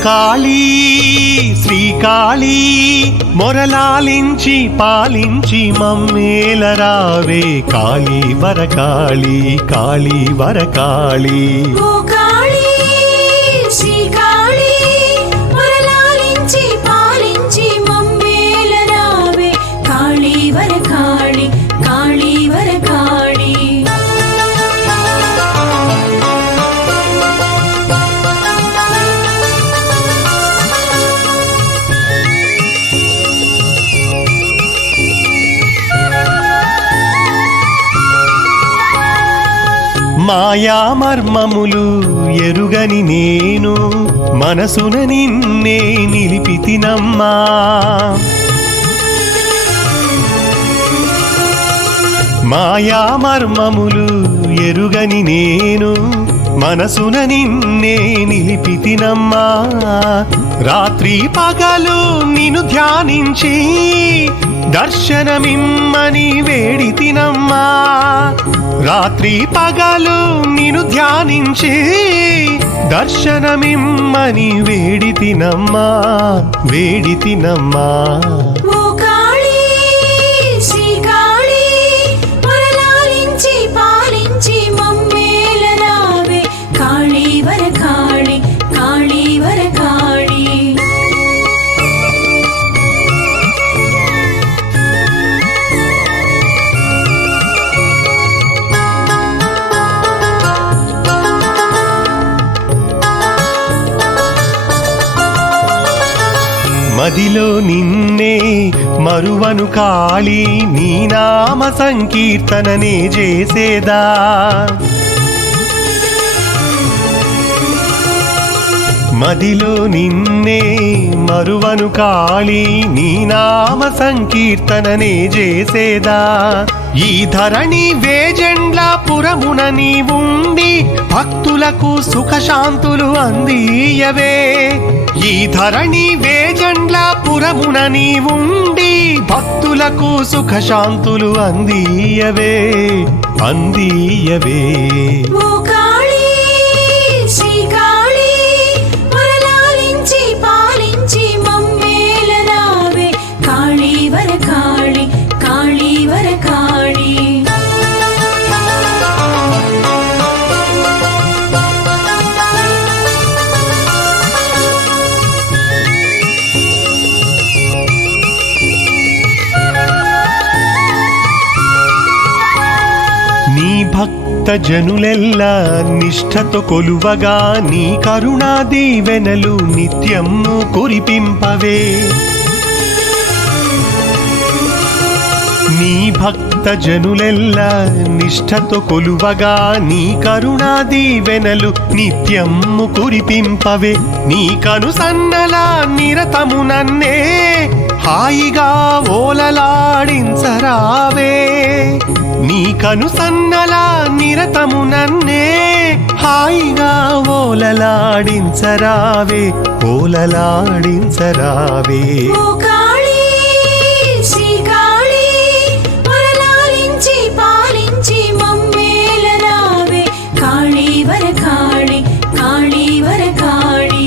ఓ కాళీ శ్రీకాళీ మొరలాలించి పాలించి మమ్మేలరావే కాళీ వరకాళీ కాళీ వరకాళీ. మాయా మర్మములు ఎరుగని నేను మనసున నిన్నే నిలిపితినమ్మా. మాయా మర్మములు ఎరుగని నేను మనసున నిన్నే నిలిపితినమ్మా. రాత్రి పగలు నిన్ను ధ్యానించి దర్శనమిమ్మని వేడితినమ్మా రాత్రి పగలు నిన్ను ధ్యానించి దర్శనమిమ్మని వేడి తినమ్మా. వేడి తినమ్మా. మదిలో నిన్నే మరువను కాళీ నీ నామ సంకీర్తననే చేసేదా. మదిలో నిన్నే మరువను కాళీ నీ నామ సంకీర్తననే చేసేదా. ఈ ధరణి వేజెండ్ల పురమున నీవుండి భక్తులకు సుఖశాంతులు అందియవే ఈ ధరణి వేజండ్ల పురమున నీవుండి భక్తులకు సుఖశాంతులు అందియవే అందియవే భక్త జనులెల్లా నిష్ఠతో కొలువగా నీ కరుణా దీవెనలు నిత్యము కురిపింపవే. నీ భక్త జనులెల్లా నిష్ఠతో కొలువగా నీ కరుణా దీవెనలు నిత్యము కురిపింపవే. నీ కను నిరతము నన్నే హాయిగా ఓలలాడించరావే. నీ కను నిరతము నన్నే హాయిగా ఓలలాడించరావే. ఓలలాడించరావే. காளி காளி வர காளி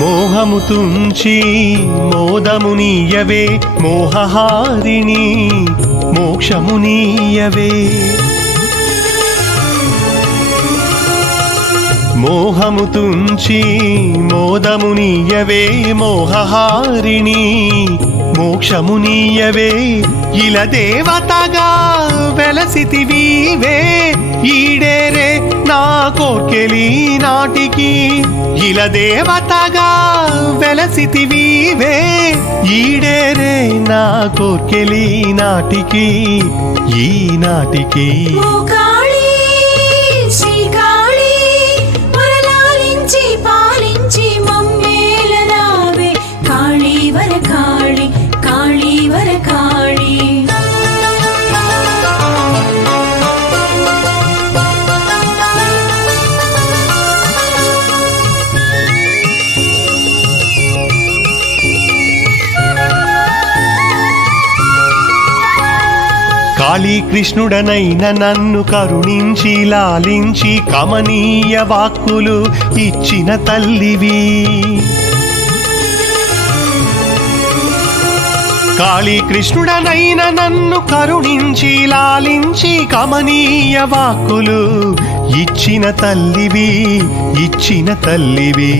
మోహము తుంచి మోదమునీయవే మోహహారిణి మోక్షమునీయవే మోహము తుంచి మోదమునీయవే మోహహారిణి మోక్షము ఇలా దేవతగా వెలసితివీవే. ఈడేరే నా కోకెలి నాటికి ఇలా దేవతగా వెలసితివీవే. ఈడేరే నా కోకెలి నాటికి ఈ నాటికి కాళీకృష్ణుడనైన నన్ను కరుణించి లాలించి కమనీయ వాక్కులు ఇచ్చిన తల్లివి కాళీ కృష్ణుడనైన నన్ను కరుణించి లాలించి కమనీయ వాక్కులు ఇచ్చిన తల్లివి ఇచ్చిన తల్లివి.